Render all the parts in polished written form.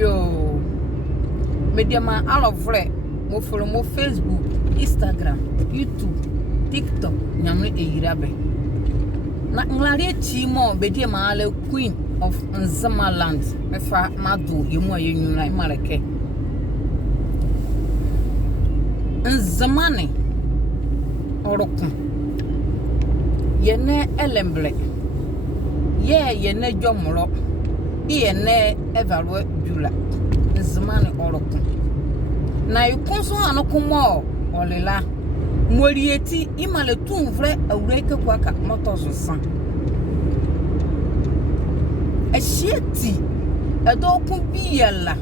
Yo, media man all of re. Mo follow mo Facebook, Instagram, YouTube, TikTok. Nyamre eyirabe. Na nglare chi mo media man ale Queen of Nzamaland. Me fa madu yemu ayenwura imareke. Nzamane orokun. Yene elemble. Yene jomro. Yene evalue jula. Nzamane orokun. Na yukonso anokumo olela. Morieti imale tunvre awreke kwaka motozo san. Eshieti edokun biyala.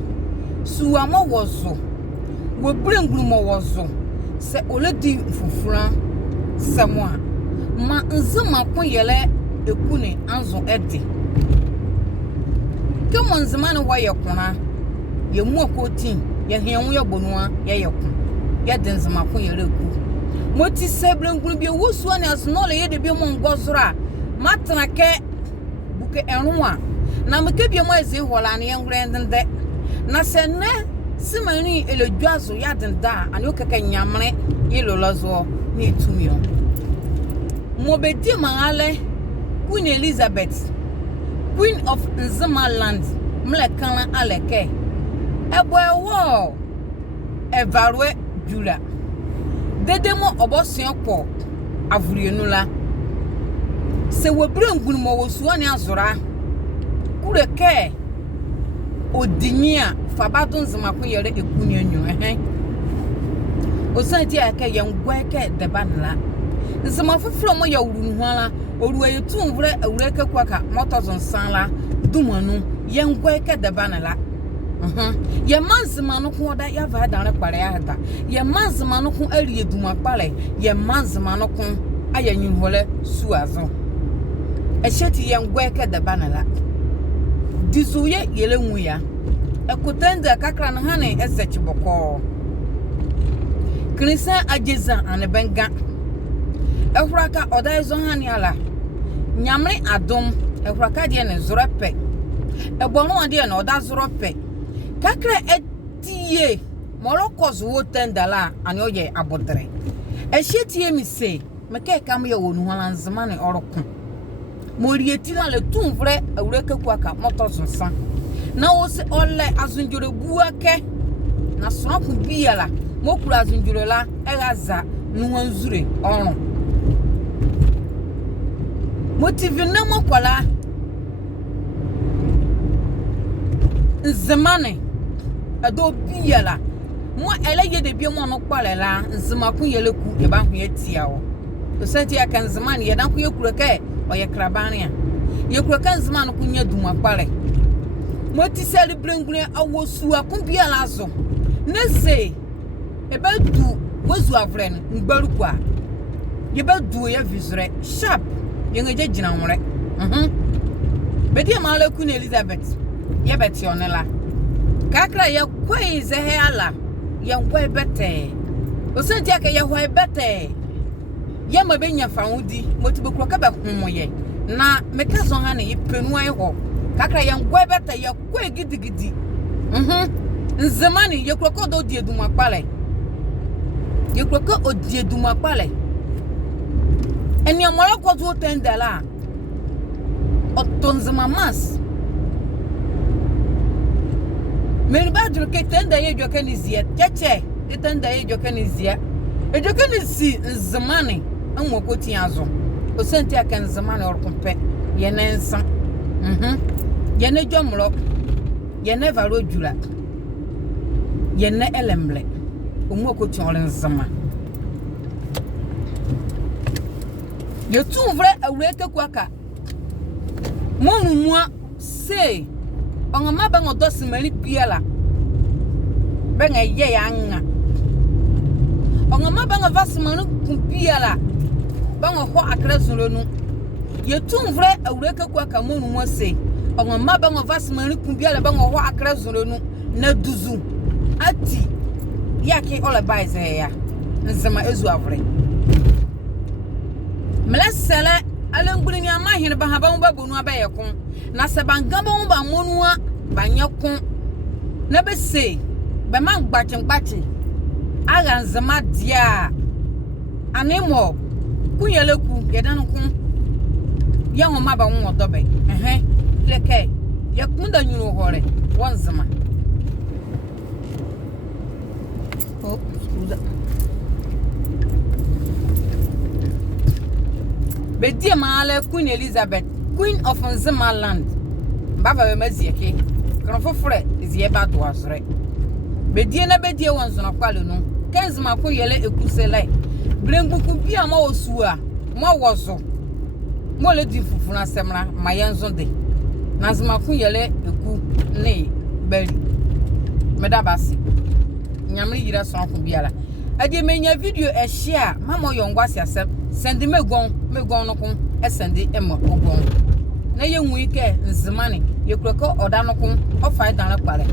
Suamo wozo. We bring mo wozo. Se oledi fufura se moi. Ma nzama kun yele ekune anzo edi. Kemo nzamane wa yekuna. Ye mu akotin, ye hienwu ye bonua ye yekun. Ye de nzama kun yele eku. Moti sebrengulu bi wosu ani asnole ye de bi mo ngozura. Matna ke buke enwa. Na meke bi mo eze hola ne yengrendende. Na se ne simani ele dwazo ya denda ani okeke nyamre ye lolozo ni etumio. Mobedi mangale Queen Elizabeth, Queen of Nzamaland, mlekana aleke. Ebo evalue jula. Dedemo obosion po avurienula. Se webre ngulmo wosuani azura. Kureke odinia fabadon zamaku yere ekunyanyu osanti ake yengweke debanla nzama fufuro mo ya urunhuala oruwa yetumvre awureke kwaka motozon sanla dumanu yengweke debanla ye manzima no ko da ya va dan pare ya da ye manzima no ko ariye duma pare ye manzima no ko ayanyu suazo esheti yengweke debanla dizuye yele nwuya ekutenda kakra na hane esechiboko Krisa ajeza anebenga ehuraka odaizo hani ala nyamre adom ehuraka de ne zorope ebonu ade na oda zorope kakra etie morokozo wotenda la ani oye abodere ehyetie mi se meke kam ye wonu halanzema ne orokun morieti na le tunvre awureke kwaka motozunsan na wo se ole azunjure buake na sonku biyala mokura azunjure la egaza nuwanzure orun motive na mokwala nzemane ado biyala mo eleye de bi mo no kwalela nzema kun yele ku ye ba hu etia wo to senti aka nzemane ye dan ku ye kureke oye krabania ye kureke nzemane kun nya duma kwale moti celebrate awosu akumbia lazo nese ebedu wozu avren ngbarukwa yebedu ye visre sharp yengeje jina nwore bedi amale Queen Elizabeth ye beti onela kakra ye kweize he ala ye nkwa bete osanti aka ye hwa bete ye mabenya faudi moti bekro ka be homoye na mekazo ha ne yepenu ai ho kakra ye ngwa bete ye kwa gidigidi nzemani ye kroko do die duma pale ye kroko odie duma pale eni amara kwazo tendala otonzema mas meriba druke tenda ye jokenizia cheche tenda ye jokenizia e jokenisi nzemani anwokoti azo osenti aka nzemani orkompe ye nensa ye ne jomro ye ne valo jula ye ne elemble omwokoti olenzema ye tunvre awreke kwaka monumua se ongama bango dosimeli piala benga ye yanga ongama bango vasimanu kumpiala bango ho akrezulonu ye tunvre awreke kwaka monumua se ongama bango vasimanu kumpiala bango ho akrezulonu na duzu ati yake ole baize ya nzema ezu avre mlesele alenguli ni amahine ba haba mba bonu abayekon na se bangaba mba monua banyekon na be say be man gbachi aga nzama dia anemo kunyeleku yedanku ya ho maba won odobe leke yakunda nyuru hore wonzama oh scusa Bedia male Queen Elizabeth, Queen of Nzamaland. Baba we mazieke. Kan fofore izie ba to asore. Bedia na bedia wonso na kwalo no. Kenz ma ko yele ekusele. Brenguku bia ma osua. Mo wozo. Mo le di fufu na semra mayenzo de. Nazma ko yele eku ne beli. Medabasi. Nyamri yira so ko biala. Ade menya video e share mama yongwasi asem. Send me gon no kon e send e ma ogon na ye nwu ike nzimane ye kroko oda no kon o 5 dan la pare